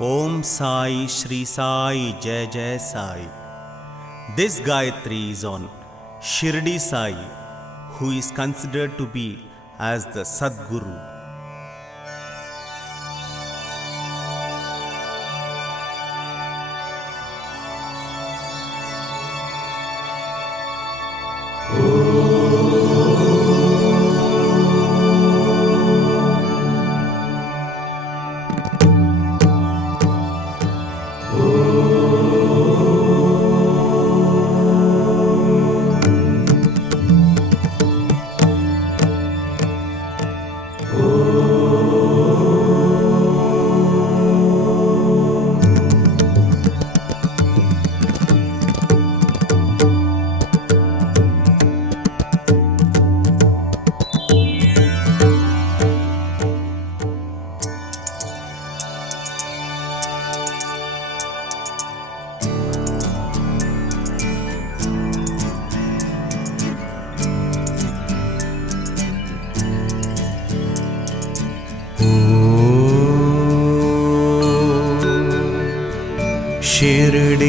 Om Sai Shri Sai Jai Jai Sai. This Gayatri is on Shirdi Sai, who is considered to be as the Sadguru.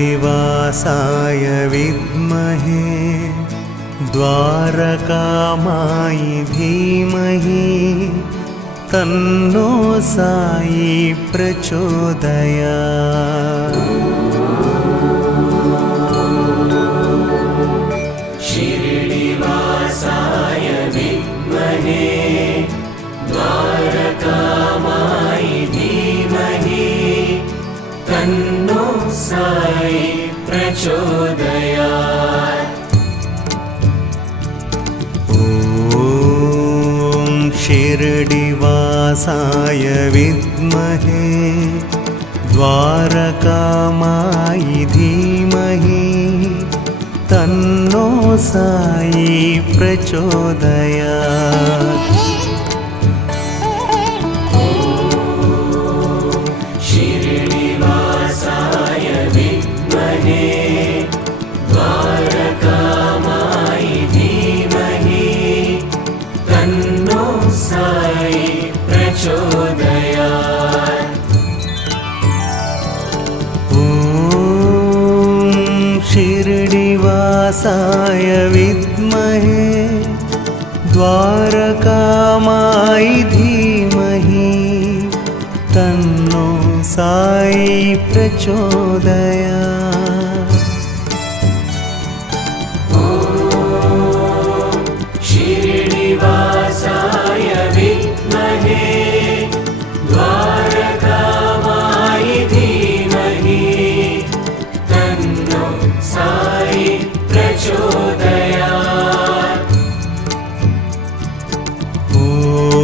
शिरडिवासाय विद्महे द्वारकामायि धीमहि तन्नो साई प्रचोदयात्। शिरडिवासाय विद्महे द्वारकामायि धीमहि तन्नो साई प्रचोदयात्। ॐ शिरडिवासाय विद्महे द्वारकामायि धीमहि तन्नो साई प्रचोदयात्। द्वारकामायि धीमहि तन्नो साई प्रचोदयात्। ॐ शिरडिवासाय विद्महे द्वारकामायि धीमहि तन्नो साई प्रचोदयात्। शिरडिवासाय विद्महे द्वारकामायि धीमहि तन्नो साई प्रचोदयात्। ॐ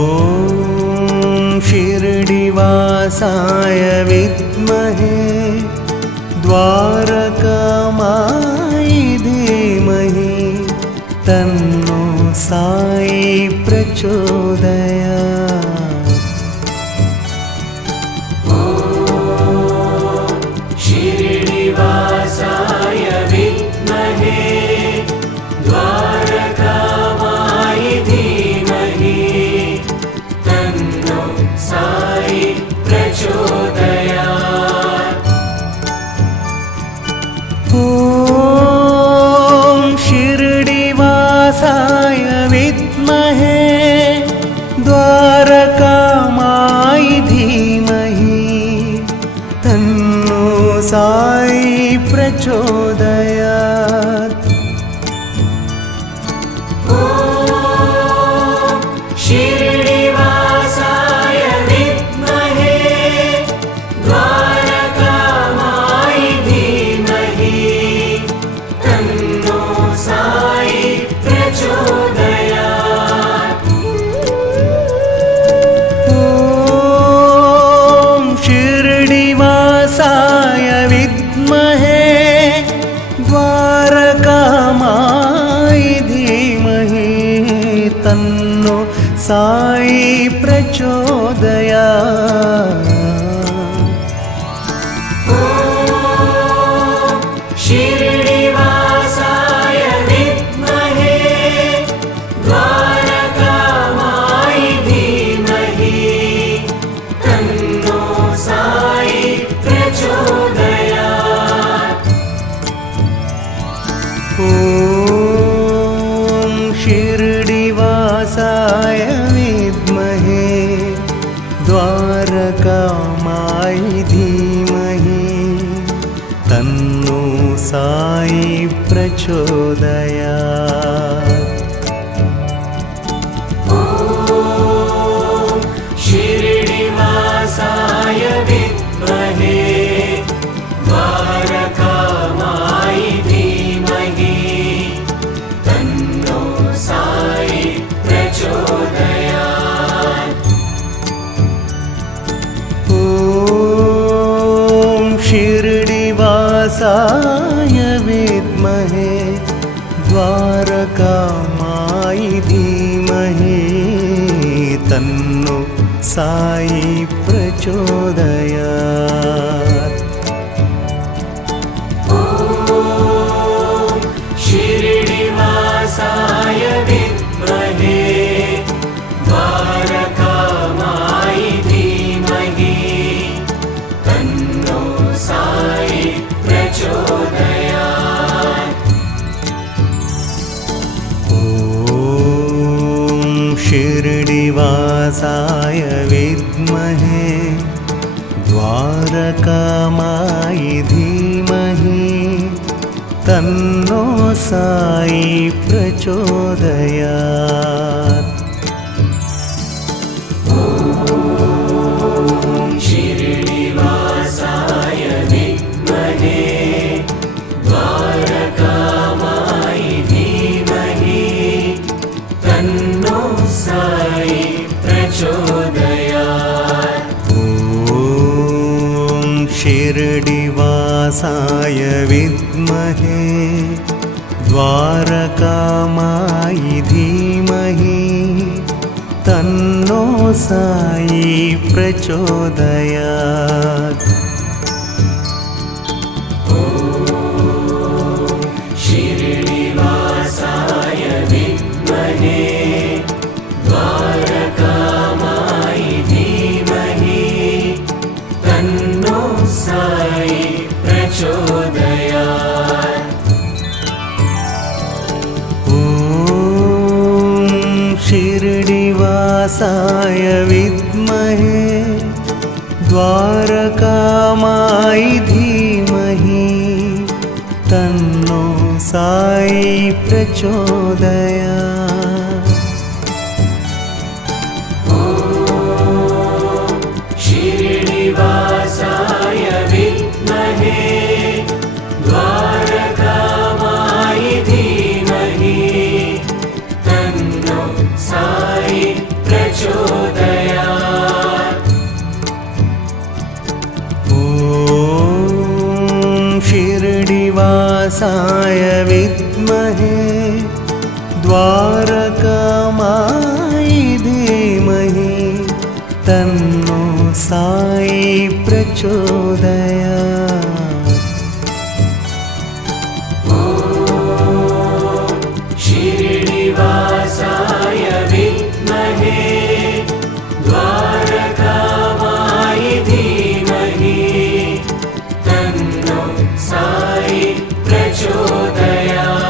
शिरडिवासाय विद्महे द्वारकामायि धीमहि तन्नो साई प्रचोदयात्। शिरडिवासाय विद्महे द्वारकामायि धीमहि तन्नो साई प्रचोदयात्। ॐ शिरडिवासाय विद्महे द्वारकामायि धीमहि तन्नो साई प्रचोदयात्। शिरडिवासाय विद्महे द्वारकामायि धीमहि तन्नो साई प्रचोदयात्। ॐ शिरडिवासाय विद्महे द्वारकामायि धीमहि तन्नो साई प्रचोदयात्। शिरडिवासाय विद्महे द्वारकामायि धीमहि तन्नो साई श्रीसाय विद्महे द्वारकामायि धीमहि तन्नो साई प्रचोदयात्। शिरडिवासाय विद्महे द्वारकामायि धीमहि तन्नो साई प्रचोदयात्। ॐ शिरडिवासाय विद्महे द्वारकामायि धीमहि तन्नो साई प्रचोदयात्। ॐ शिरडिवासाय विद्महे द्वारकामायि धीमहि तन्नो साई प्रचोदयात्। ॐ शिरडिवासाय विद्महे द्वारकामायि धीमहि तन्नो साई प्रचोदयात्। शिरडिवासाय विद्महे द्वारकामायि धीमहि तन्नो साई प्रचोदयात्। ॐ शिरडिवासाय विद्महे द्वारकामायि धीमहि तन्नो साई प्रचोदयात्। शिरडिवासाय विद्महे द्वारकामायि धीमहि तन्नो साई प्रचोदयात्। ॐ शिरडिवासाय विद्महे द्वारकामायि धीमहि तन्नो साई प्रचोदयात्। शिरडिवासाय विद्महे द्वारकामायि धीमहि तन्नो साई प्रचोदयात्। ॐ शिरडिवासाय विद्महे द्वारकामायि धीमहि तन्नो साई प्रचोदयात्। शिरडिवासाय विद्महे द्वारकामायि धीमहि तन्नो साई प्रचोदयात्।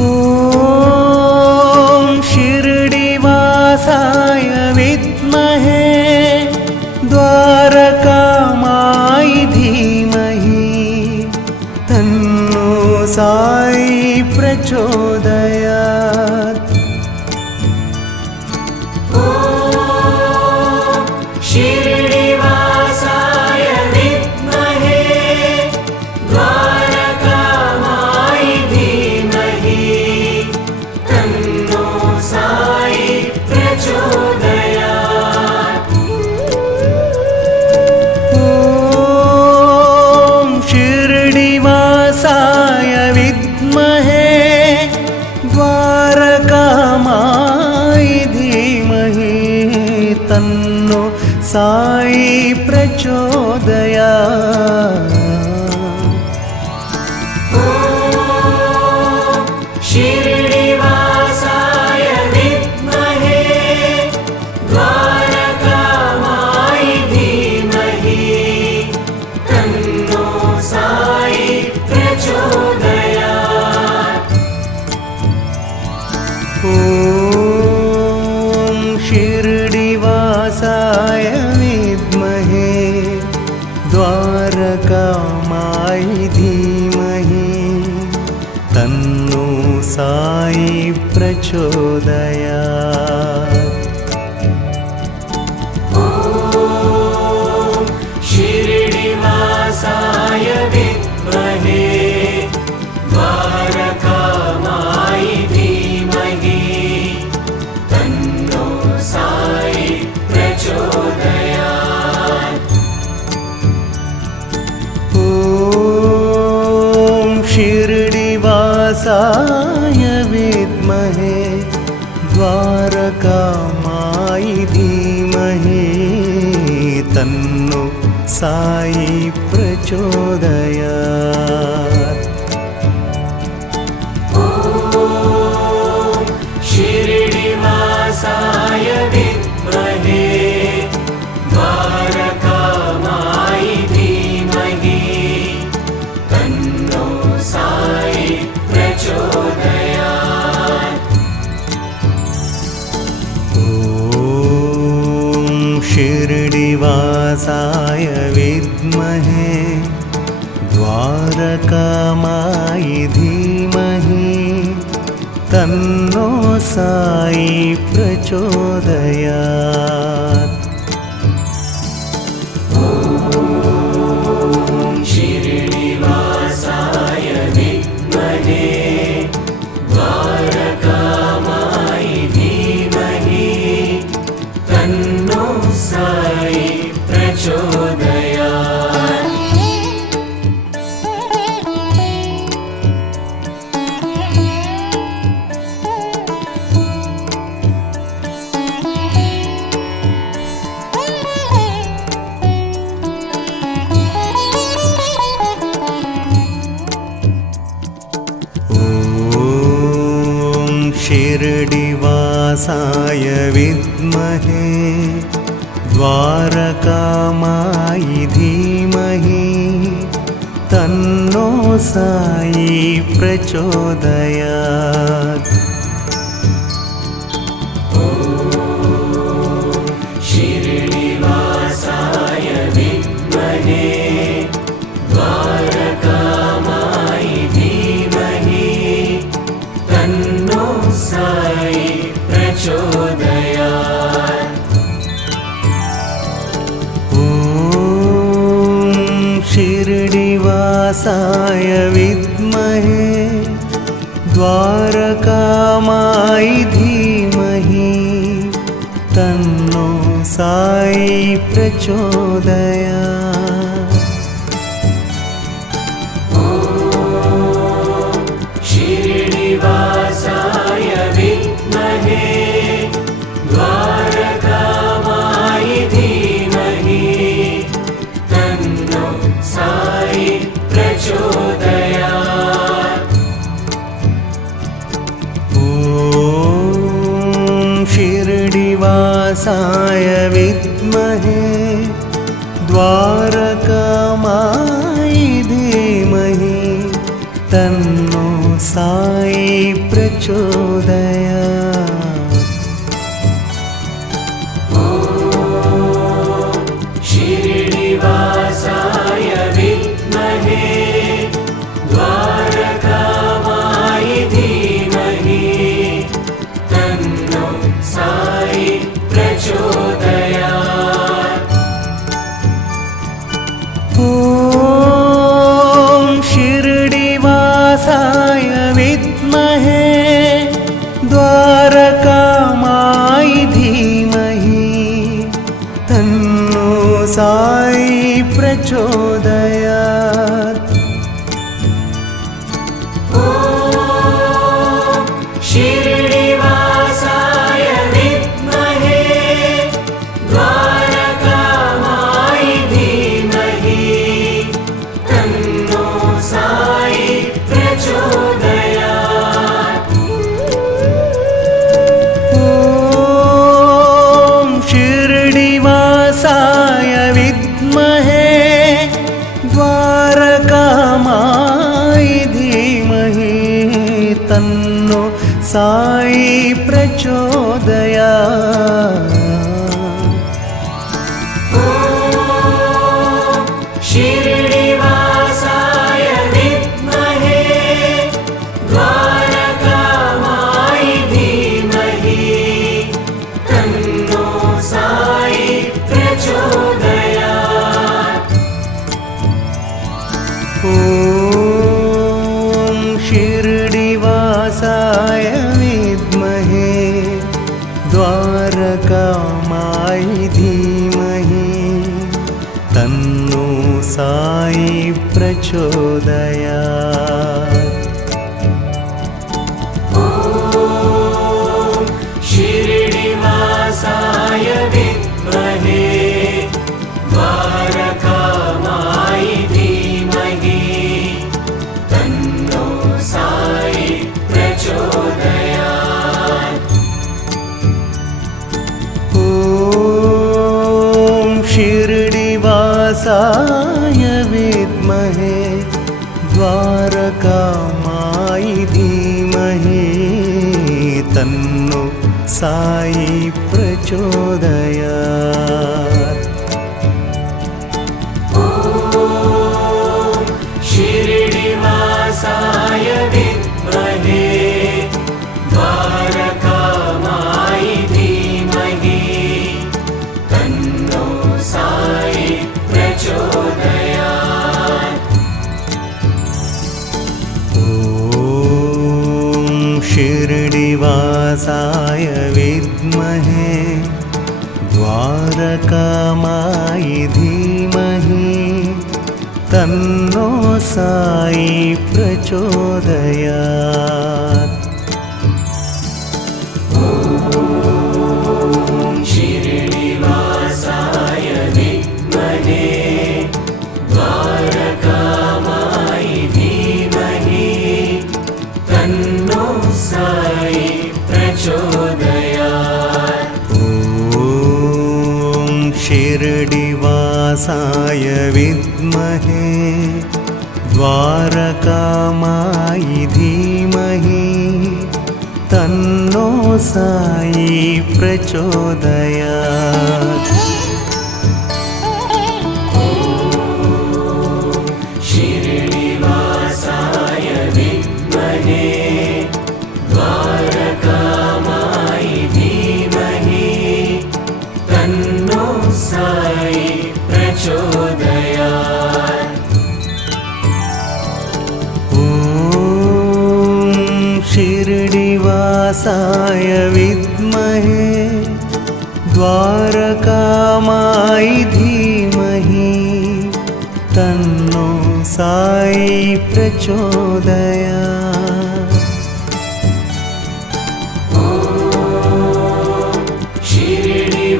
ॐ शिरडिवासाय विद्महे द्वारकामायि धीमहि तन्नो साई प्रचोदयात्। शिरडिवासाय विद्महे द्वारकामायि धीमहि तन्नो साई प्रचोदयात्। ॐ शिरडिवासाय विद्महे द्वारकामायि धीमहि तन्नो साई प्रचोदयात्। शिरडिवासाय विद्महे द्वारकामायि धीमहि तन्नो साई प्रचोदयात्। ॐ शिरडिवासाय विद्महे द्वारकामाय धीमहि तन्नो साई प्रचोदयात्। शिरडिवासाय विद्महे द्वारकामाय धीमहि तन्नो साई प्रचोदयात्। ॐ शिरडिवासाय विद्महे द्वारकामाय धीमहि तन्नो साई प्रचोदयात्। ॐ शिरडिवासाय विद्महे द्वारकामाय धीमहि तन्नो साई प्रचोदयात्। ॐ शिरडिवासाय विद्महे द्वारकामाय धीमहि तन्नो साई प्रचोदयात्। शिरडिवासाय विद्महे द्वारकामाय धीमहि तन्नो साई प्रचोदयात्। शिरडिवासाय विद्महे द्वारकामाय धीमहि तन्नो साई प्रचोदयात्। शिरडिवासाय विद्महे द्वारकामाय धीमहि तन्नो साई प्रचोदयात्। ॐ शिरडिवासाय विद्महे द्वारकामाय धीमहि तन्नो साई प्रचोदयात्। शिरडिवासाय विद्महे द्वारकामाय धीमहि तन्नो साई प्रचोदयात्। ॐ शिरडिवासाय विद्महे द्वारकामाय धीमहि तन्नो साई प्रचोदयात्। शिरडिवासाय विद्महे द्वारकामाय धीमहि तन्नो साई प्रचोदयात्। ॐ शिरडिवासाय विद्महे द्वारकामाय धीमहि तन्नो साई प्रचोदयात्। शिरडिवासाय विद्महे द्वारकामाय धीमहि तन्नो साई प्रचोदयात्। ॐ शिरडिवासाय विद्महे साई प्रचोदयात्। शिरडिवासाय विद्महे द्वारकामायि धीमहि तन्नो साई प्रचोदयात्। ॐ शिरडिवासाय विद्महे द्वारकामायि धीमहि तन्नो साई प्रचोदयात्। ॐ शिरडिवासाय विद्महे द्वारकामायि धीमहि तन्नो साई प्रचोदयात्। ॐ शिरडिवासाय विद्महे द्वारकामायि धीमहि तन्नो साई प्रचोदयात्। ॐ शिरडिवासाय विद्महे द्वारकामायि धीमहि तन्नो साई प्रचोदयात्। ॐ शिरडिवासाय विद्महे द्वारकामायि धीमहि तन्नो साई प्रचोदयात्। शिरडिवासाय विद्महे द्वारकामायि धीमहि तन्नो साई प्रचोदयात्। ॐ शिरडिवासाय विद्महे द्वारकामायि धीमहि तन्नो साई प्रचोदयात्। शिरडिवासाय विद्महे द्वारकामायि धीमहि तन्नो साई प्रचोदयात्। ॐ शिरडिवासाय विद्महे द्वारकामायि धीमहि तन्नो साई प्रचोदयात्।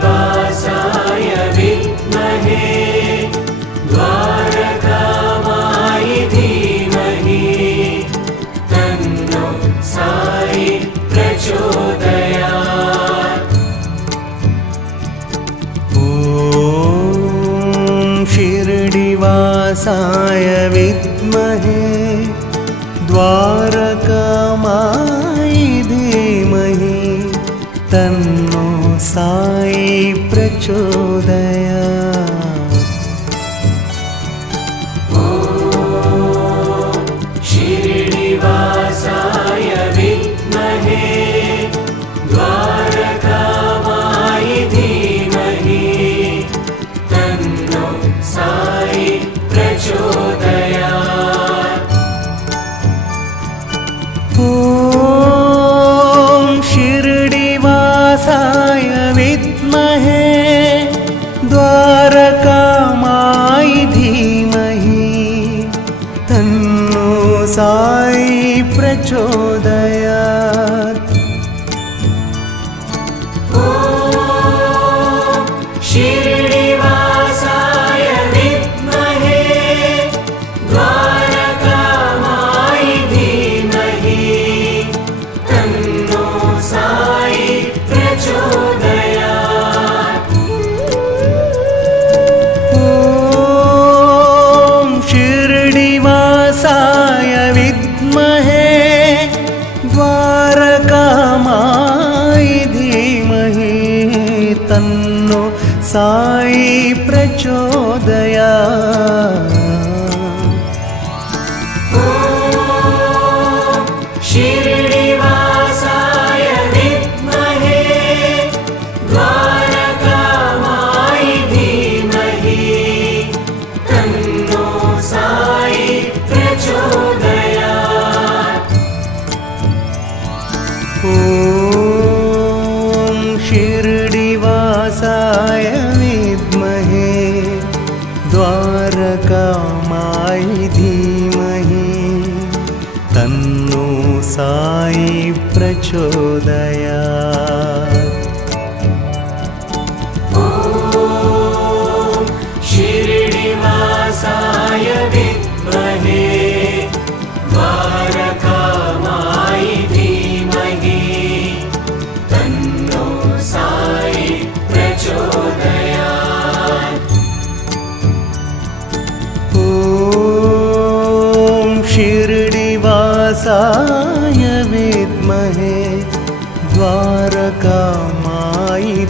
शिरडिवासाय विद्महे द्वारकामायि धीमहि तन्नो साई प्रचोदयात्। ॐ शिरडिवासाय विद्महे द्वारकामायि धीमहि तन्नो साई प्रचोदयात्। शिरडिवासाय विद्महे द्वारकामायि धीमहि तन्नो साई प्रचोदयात्। ॐ शिरडिवासाय विद्महे द्वारकामायि धीमहि तन्नो साई प्रचोदयात्। ॐ शिरडिवासाय विद्महे द्वारकामायि धीमहि तन्नो साई प्रचोदयात्। ॐ शिरडिवासाय विद्महे द्वारकामायि तन्नो साई प्रचोदयात्। शिरडिवासाय विद्महे द्वारकामायि धीमहि तन्नो साई प्रचोदयात्। ॐ शिरडिवासाय विद्महे द्वारकामायि धीमहि तन्नो साई प्रचोदयात्। ॐ शिरडिवासाय विद्महे द्वारकामायि धीमहि तन्नो साई प्रचोदयात्। ॐ शिरडिवासाय विद्महे द्वारकामायि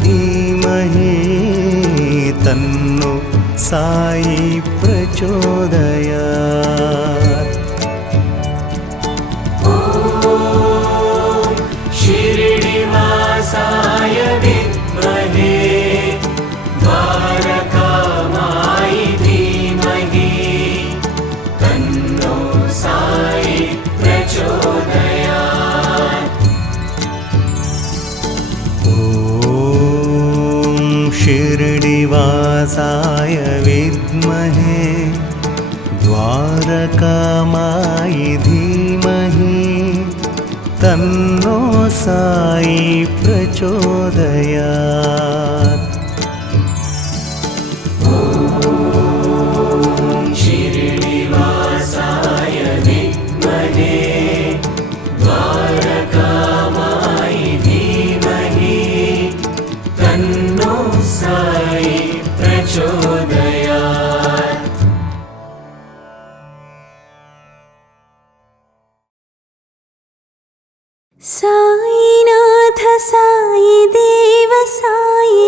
धीमहि तन्नो साई प्रचोदयात्। ॐ शिरडिवासाय विद्महे द्वारकामायि धीमहि तन्नो साई प्रचोदयात्। ॐ शिरडिवासाय विद्महे द्वारकामायि धीमहि तन्नो साई प्रचोदयात्। शिरडिवासाय विद्महे द्वारकामायि धीमहि तन्नो साई प्रचोदयात्। साईनाथ साई देव साई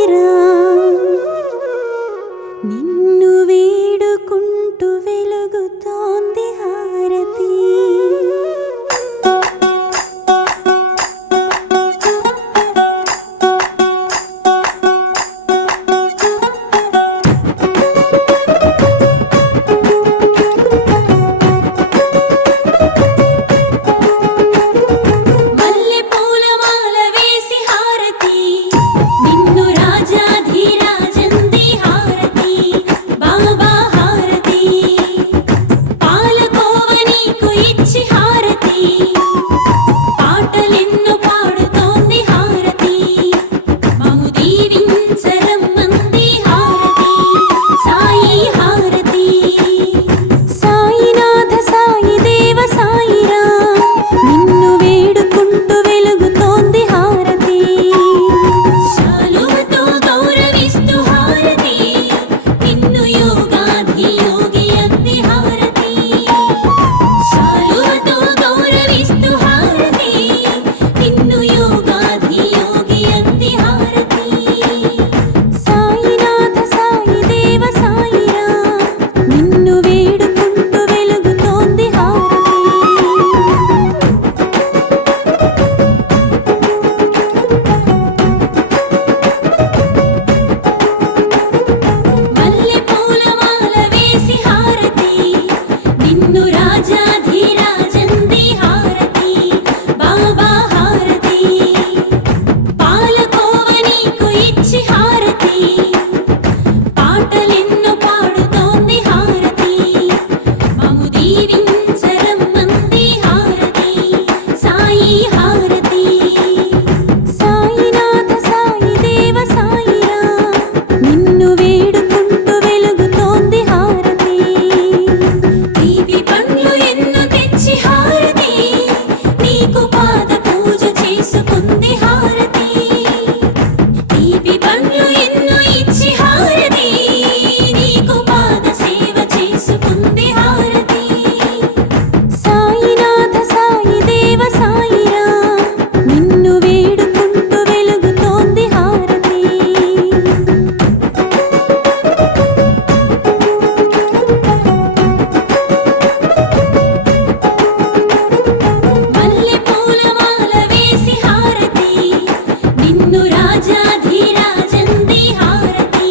రాజంది హారతి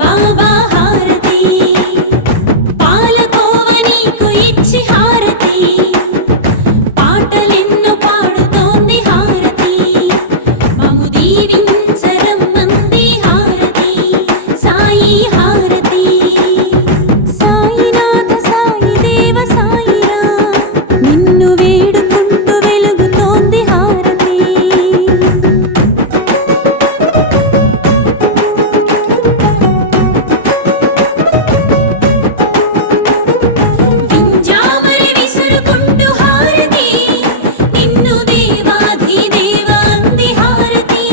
బాబా హారతి పాలకోవ నీకు ఇచ్చి హారతి పాటలెన్నో పాడుతోంది హారతి మము దీవించరమ్మంది హారతి సాయి హారతి సాయినాథ సాయి దేవ సాయిరా నిన్ను వేడుకుంటూ వెలుగుతోంది హారతి వింజామరి విసురుకుంటూ హారతి నిన్ను దేవాధిదేవ అంది హారతి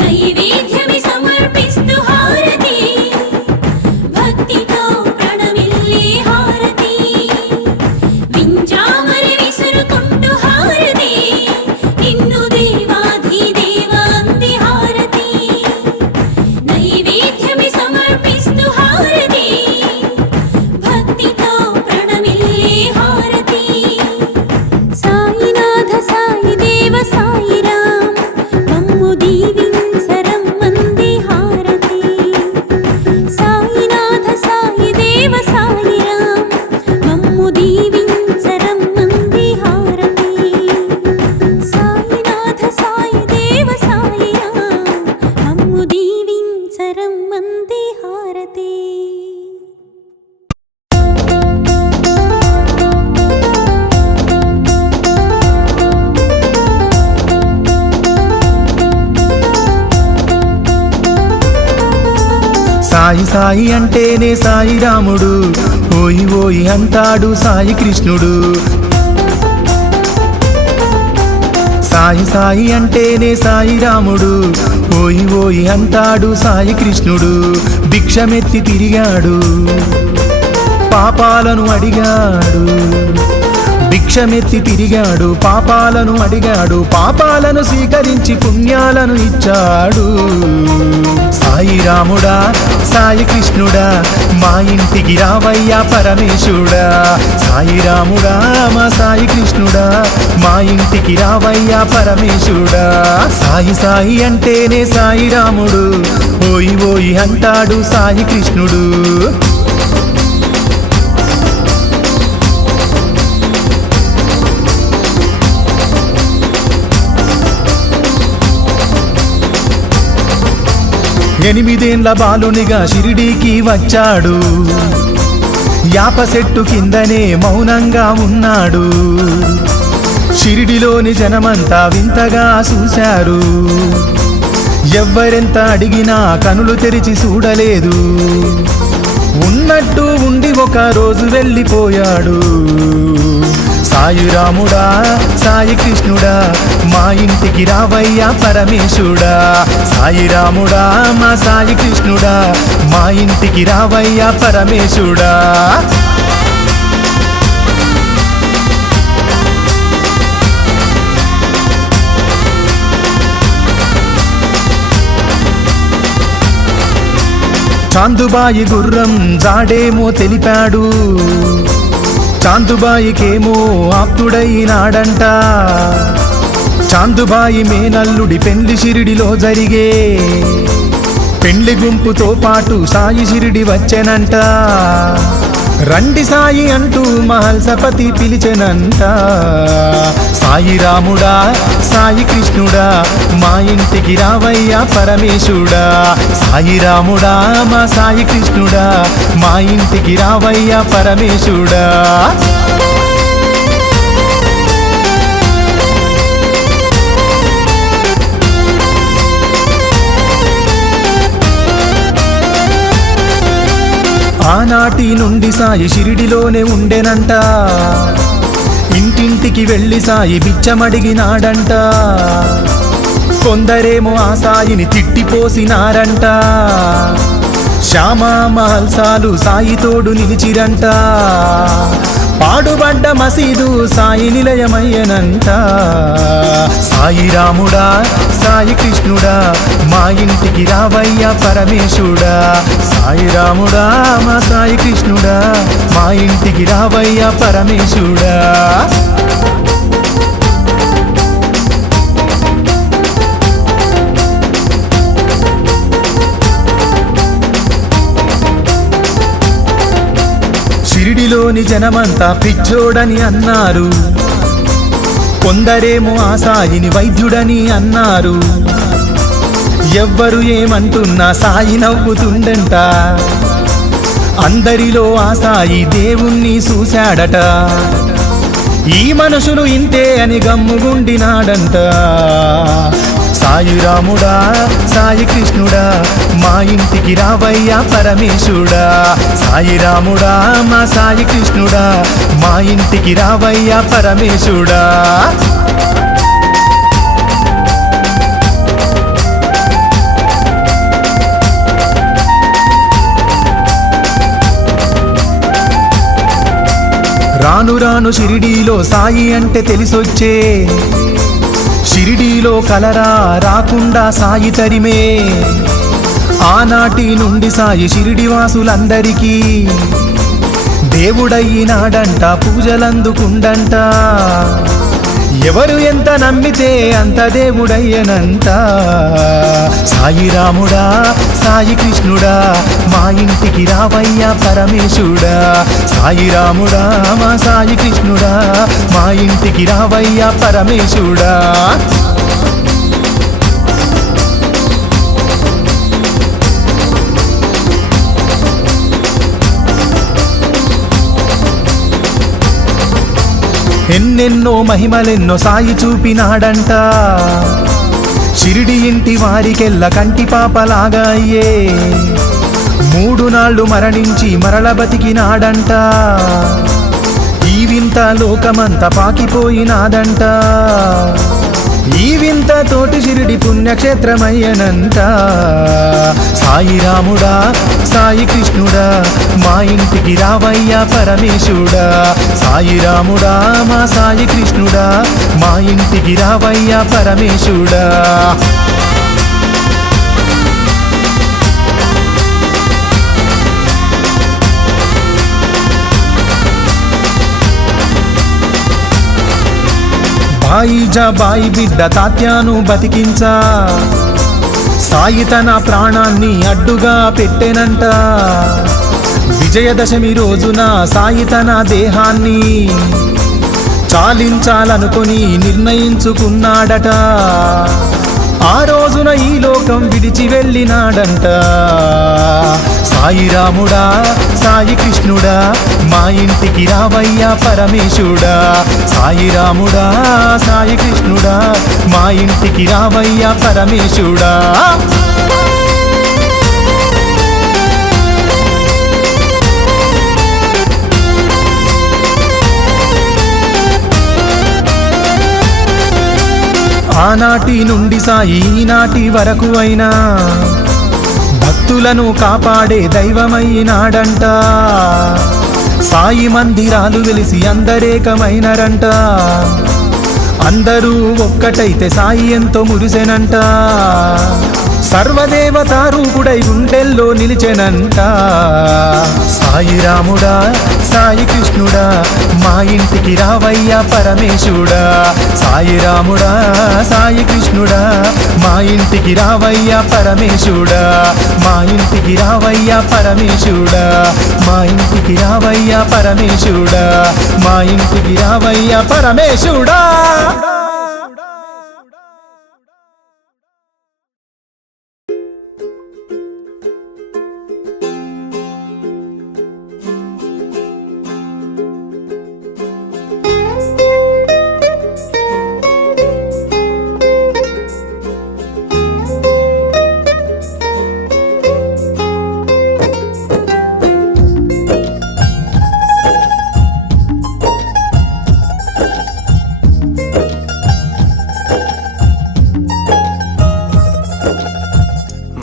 నైవేద్యమి సమర్పిస్తూ హారతి భక్తితో ప్రణమిల్లి హారతి వింజామరి విసురుకుంటూ హారతి నిన్ను దేవాధిదేవ అంది హారతి నైవేద్యమి సమర్పిస్తూ హారతి భక్తితో ప్రణమిల్లి హారతి సాయినాథ సాయి దేవ సాయిరాం మమ్ము దీవించరమ్మంది హారతి సాయినాథ సాయి దేవ సాయిరాం మమ్ము దీవించరమ్మంది హారతి సాయినాథ సాయి దేవ సాయిరాం మమ్ము దీవించరమ్మంది హారతి సాయి సాయి అంటేనే సాయి రాముడు, ఓయి ఓయి అంటాడు సాయి కృష్ణుడు. సాయి సాయి అంటేనే సాయి రాముడు, ఓయి ఓయి అంటాడు సాయి కృష్ణుడు. భిక్షమెత్తి తిరిగాడు, పాపాలను అడిగాడు. భిక్షమెత్తి తిరిగాడు, పాపాలను అడిగాడు. పాపాలను స్వీకరించి పుణ్యాలను ఇచ్చాడు. సాయి రాముడా సాయి కృష్ణుడా మా ఇంటికి రావయ్యా పరమేశుడా. సాయి రాముడా మా సాయి కృష్ణుడా మా ఇంటికి రావయ్యా పరమేశుడా. సాయి సాయి అంటేనే సాయి రాముడు, ఓయి ఓయి అంటాడు సాయి కృష్ణుడు. ఎనిమిదేండ్ల బాలునిగా షిరిడీకి వచ్చాడు. యాప చెట్టు కిందనే మౌనంగా ఉన్నాడు. షిరిడిలోని జనమంతా వింతగా చూశారు. ఎవ్వరెంత అడిగినా కనులు తెరిచి చూడలేదు. ఉన్నట్టు ఉండి ఒక రోజు వెళ్ళిపోయాడు. సాయి రాముడా సాయి కృష్ణుడా మా ఇంటికి రావయ్యా పరమేశుడా. సాయి రాముడా మా సాయి కృష్ణుడా మా ఇంటికి రావయ్యా పరమేశుడా. చాందుబాయి గుర్రం జాడేమో తెలిపాడు. చాందుబాయికేమో ఆప్తుడైనాడంట. చాందుబాయి మేనల్లుడి పెండ్లి షిరిడిలో జరిగే. పెండ్లి గుంపుతో పాటు సాయి షిరిడి వచ్చెనంట. రండి సాయి అంటూ మహల్సపతి పిలిచెనంట. సాయి రాముడా సాయి కృష్ణుడా మా ఇంటికి రావయ్యా పరమేశుడా. సాయి రాముడా మా సాయి కృష్ణుడా మా ఇంటికి రావయ్యా పరమేశుడా. ఆనాటి నుండి సాయి షిరిడిలోనే ఉండెనంట. ఇంటింటికి వెళ్ళి సాయి బిచ్చమడిగినాడంట. కొందరేమో ఆ సాయిని తిట్టిపోసినారంట. శ్యామా మహల్సాలు సాయి తోడు నిలిచిరంట. పాడుబడ్డ మసీదు సాయి నిలయమయ్యనంట. సాయి రాముడా సాయి కృష్ణుడా మా ఇంటికి రావయ్యా పరమేశుడా. సాయి రాముడా మా సాయి కృష్ణుడా మా ఇంటికి రావయ్యా పరమేశుడా. షిరిడిలోని జనమంతా పిచ్చోడని అన్నారు, కొందరేమో ఆ సాయిని వైద్యుడని అన్నారు. ఎవ్వరు ఏమంటున్నా సాయి నవ్వుతుండంట, అందరిలో ఆ సాయి దేవుణ్ణి చూశాడట. ఈ మనుషులు ఇంతే అని గమ్ముగుండినాడంట. సాయి రాముడా సాయి కృష్ణుడా మా ఇంటికి రావయ్యా పరమేశుడా, సాయి రాముడా మా సాయి కృష్ణుడా మా ఇంటికి రావయ్యా పరమేశుడా. రాను రాను షిరిడీలో సాయి అంటే తెలిసొచ్చే, షిరిడీలో కలరా రాకుండా సాయి తరిమే. ఆనాటి నుండి సాయి షిరిడివాసులందరికీ దేవుడయ్యినాడంట, పూజలందుకుండంట. ఎవరు ఎంత నమ్మితే అంత దేవుడయ్యనంట. సాయి రాముడా సాయి కృష్ణుడా మా ఇంటికి రావయ్యా పరమేశుడా, సాయి రాముడా మా సాయి కృష్ణుడా మా ఇంటికి రావయ్యా పరమేశుడా. ఎన్నెన్నో మహిమలెన్నో సాయి చూపినాడంట, షిరిడి ఇంటి వారికెల్ల కంటి పాపలాగా అయ్యే. 3 నాళ్ళు మరణించి మరల బతికినాడంట, ఈ వింత లోకమంతా పాకిపోయినాదంట. ఈ వింత తోటి షిరిడి పుణ్యక్షేత్రమయ్యనంట. సాయి రాముడా సాయి కృష్ణుడా మా ఇంటికి రావయ్యా పరమేశుడా, సాయి రాముడా మా సాయి కృష్ణుడా మా ఇంటికి రావయ్యా పరమేశుడా. బాయి జా బాయి బిడ్డ తాత్యాను బతికించా, సాయి తన ప్రాణాన్ని అడ్డుగా పెట్టెనంట. విజయదశమి రోజున సాయి తన దేహాన్ని చాలించాలనుకొని నిర్ణయించుకున్నాడట. ఆ రోజున ఈ లోకం విడిచి వెళ్ళినాడంట. సాయి రాముడా సాయి కృష్ణుడా మా ఇంటికి రావయ్యా పరమేశుడా, సాయి రాముడా సాయి కృష్ణుడా మా ఇంటికి రావయ్యా పరమేశుడా. ఆనాటి నుండి సాయి ఈనాటి వరకు అయినా భక్తులను కాపాడే దైవమైనాడంట. సాయి మందిరాలు వెలిసి అందరేకమైనరంట. అందరూ ఒక్కటైతే సాయి ఎంతో మురిసెనంట. సర్వదేవతా రూపుడై గుండెల్లో నిలిచెనంట. సాయి రాముడా సాయి కృష్ణుడా మా ఇంటికి రావయ్యా పరమేశుడా, సాయి రాముడా సాయి కృష్ణుడా మా ఇంటికి రావయ్యా పరమేశుడా, మా ఇంటికి రావయ్యా పరమేశుడా, మా ఇంటికి రావయ్యా పరమేశుడా, మా ఇంటికి రావయ్యా పరమేశుడా.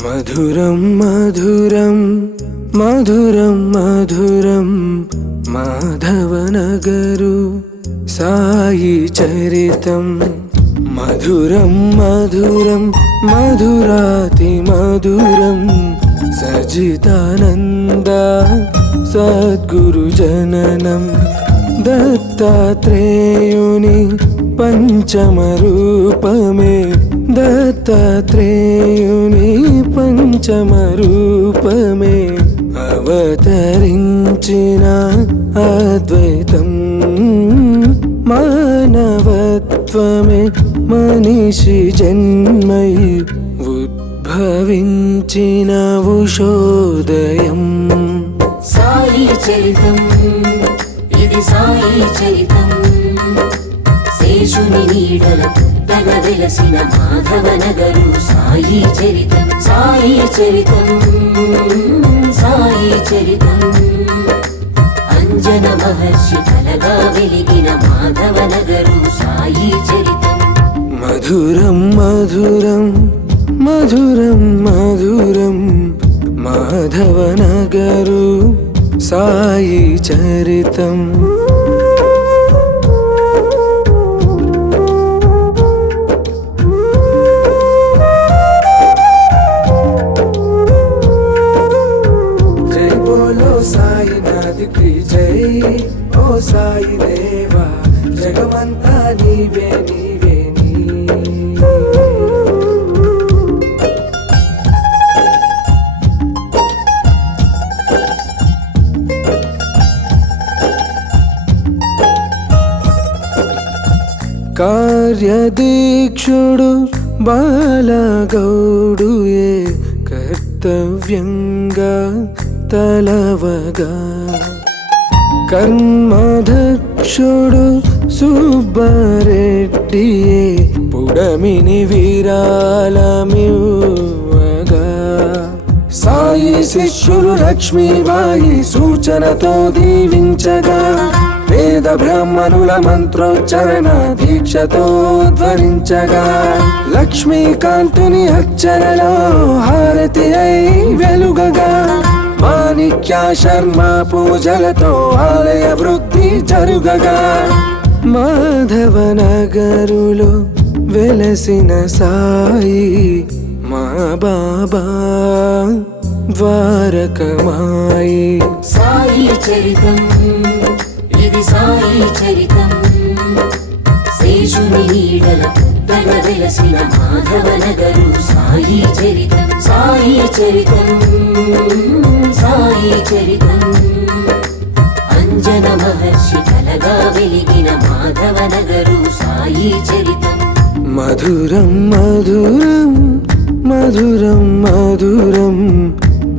మధురం మధురం మధురం మధురం మాధవనగరు సాయి చరితం. మధురం మధురం మధురాతి మధురం సజితానంద సద్గురు జననం. దత్తాత్రేయుని పంచమ రూపమే, దత్తాత్రేయుని పంచమ రూపమే అవతరించిన అద్వైతం మానవత్వమే మనిషి జన్మై ఉద్భవించిన ఉషోదయం. సాయి చరితం ఇది సాయి చరితం, శేషుని నీడల పుట్టగ వెలసిన మాధవ నగరు సాయి చరితం. సాయి చరితం సాయి చరితం, అంజన మహర్షి కలగా వెలిగిన మాధవ నగరు సాయి చరితం. మధురం మధురం మధురం మధురం మాధవ నగరు సాయి చరితం. జై బోలో సాయినాథ్ కి జై, ఓ సాయి దేవా జగమంతా నీవే నీవే నీవే. కార్యదీక్షుడు బాలగౌడుయే కర్తవ్యంగా తలవగా, కర్మదక్షుడు సుబ్బారెడ్డియే పుడమిని విరాళమివ్వగా, సాయి శిష్యులు లక్ష్మీబాయి సూచనతో దీవించగా, వేద బ్రాహ్మణుల మంత్రోచ్చరణ దీక్షతో ధ్వనించగా, లక్ష్మీకాంతుని అర్చనలో హారతి అయి వెలుగగా, మాణిక్య శర్మ పూజలతో ఆలయ వృద్ధి జరుగగా, మాధవ నగరులో వెలసిన సాయి మా బాబా ద్వారకమాయి. సాయి చరితం ఇది సాయి చరితం, శేషుని నీడల పుట్టగ వెలసిన మాధవ నగరు సాయి చరితం. సాయి చరితం సాయి చరితం, అంజన మహర్షి కలగా వెలిగిన మాధవ నగరు సాయి చరితం. మధురం మధురం మధురం మధురం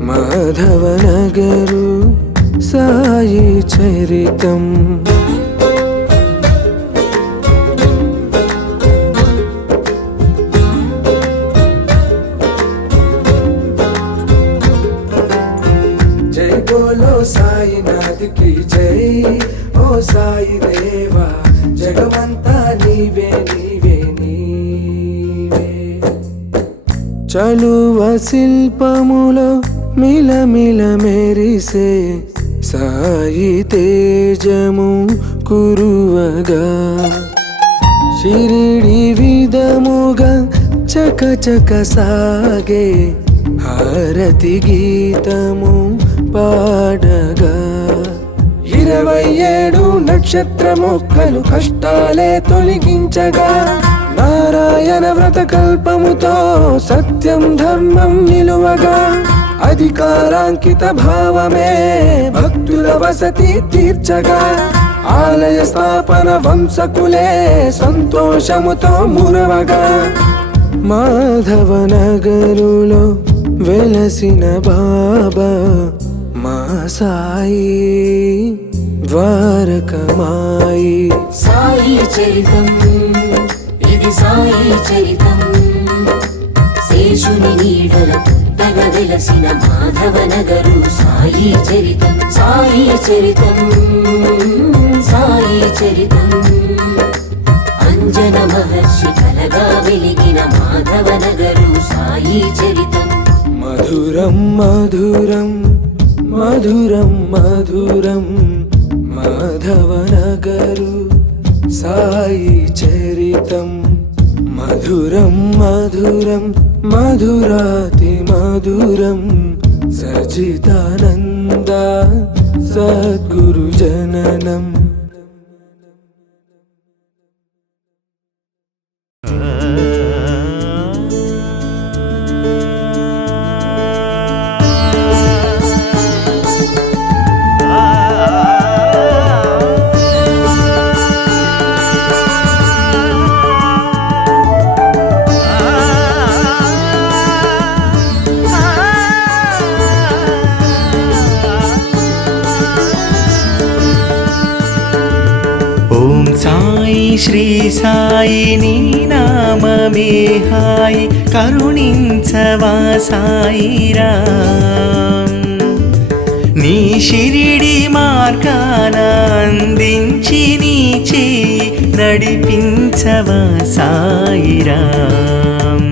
మాధవ నగరు సాయి చరితం. జై బోలో సాయినాథ్ కి జై, ఓ సాయి దేవా జగమంతా నీవే నీవే నీవే. చలువ శిల్పములో మిలమిల మెరిసే సాయి తేజము కురువగా, షిరిడి విధముగా చక చక సాగే హారతి గీతము పాడగా, 27 నక్షత్ర మొక్కలు కష్టాలే తొలగించగా, నారాయణ వ్రత కల్పముతో సత్యం ధర్మం నిలువగా, అధికారాంకిత భావమే భక్తుల వసతి తీర్చగా, ఆలయ స్థాపన వంశకులే సంతోషముతో మురవగా, మాధవ నగరులో వెలసిన బాబా మా సాయి ద్వారకమాయి. సాయి చరితం ఇది సాయి చరితం, శేషుని నీడల పుట్టగ వెలసిన మాధవ నగరు సాయి చరితం. సాయి చరితం సాయి చరితం, అంజన మహర్షి కలగా వెలిగిన మాధవ నగరు సాయి చరితం. మధురం మధురం మధురం మధురం మాధవ నగరు సాయి చరితం. మధురం మధురం మధురాతి మధురం సచిదానంద సద్గురు జననం. శ్రీ సాయి నీ నామమే హాయి కరుణించవా సాయిరాం నీ షిరిడి మార్గాన అందించి నీ చేయి నడిపించవా సాయిరాం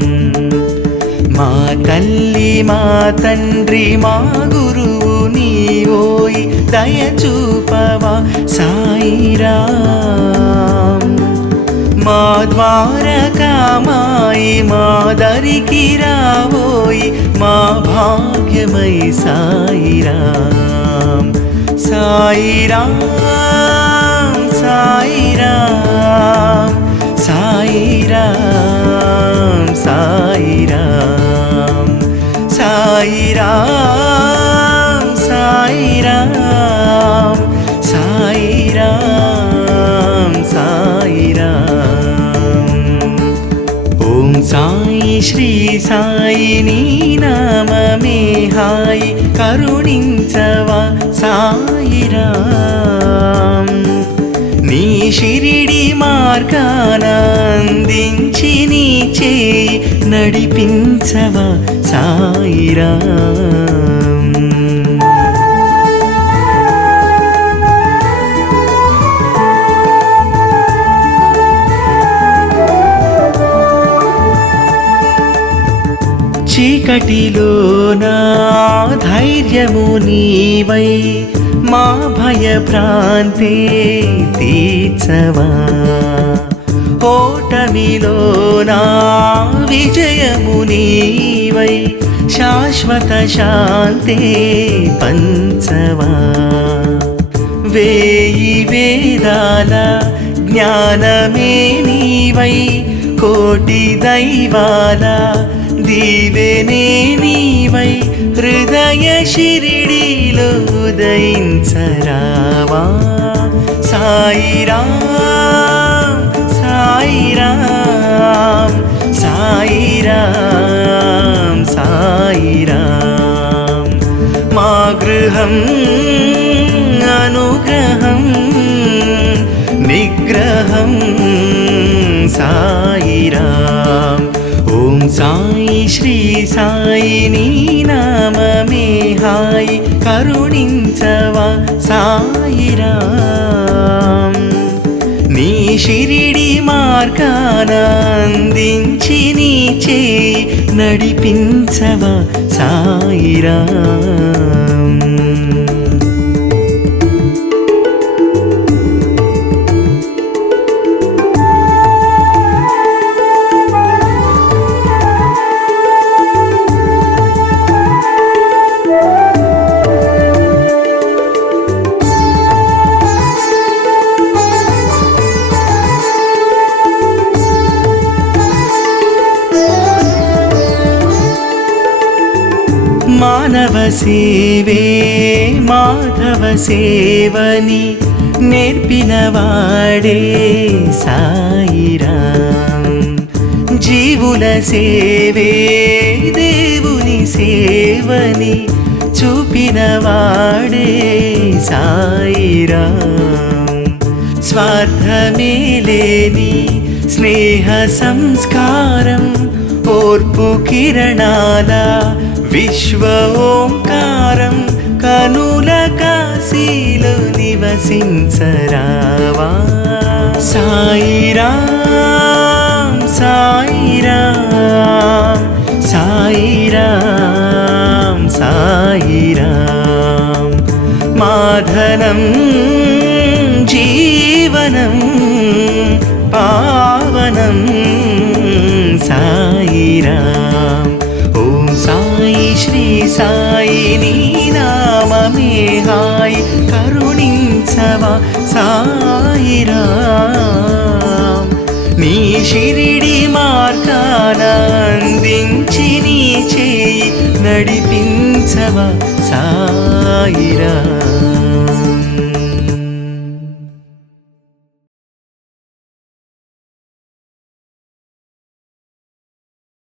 మా తల్లి మా తండ్రి మా గురువు నీవోయి దయచూపవా సాయిరాం మా ద్వారకామాయి మా దరికి రావోయి మా భాగ్యమై సాయిరాం సాయిరాం సాయిరాం సాయిరాం సాయిరాం సాయిరాం సాయిరాం సాయిరాం సాయిరాం ఓం సాయి శ్రీ సాయి నీ నామమే హాయి కరుణించవా సాయిరాం నీ షిరిడి మార్గాన అందించి నీ చేయి నడిపించవా సాయిరాం చీకటిలో నా ధైర్యము నీవై మా భయ భ్రాంతే తీర్చవా ఓటమిలో నా విజయము నీవై శాశ్వత శాంతే పంచవా వేయి వేదాల జ్ఞానమే నీవై కోటి దైవాల దీవెనే నీవై హృదయ షిరిడిలో ఉదయించరావా సాయిరాం సాయిరాం సాయిరాం సాయిరాం మా గృహం అనుగ్రహం నిగ్రహం సాయిరాం ఓం సాయి శ్రీ సాయి నీ నామమే హాయి కరుణించవా సాయిరాం నీ షిరిడి మార్గాన అందించి నీ చేయి నడిపించవా సాయిరాం మానవ సేవే మాధవ సేవని నేర్పినవాడే సాయిరాం జీవుల సేవే దేవుని సేవని చూపినవాడే సాయిరాం స్వార్థమే లేని స్నేహ సంస్కారం ఓర్పు కిరణాల విశ్వ ఓంకారం కనుల కాశీలో నివసించరావా సాయిరాం సాయిరాం సాయిరాం సాయిరాం మాధనం జీవనం పావనం సాయిరాం ఓం సాయి శ్రీ సాయి నీ నామమే హాయి కరుణించవా సాయిరాం నీ షిరిడి మార్గాన అందించి నీ చేయి నడిపించవా సాయిరాం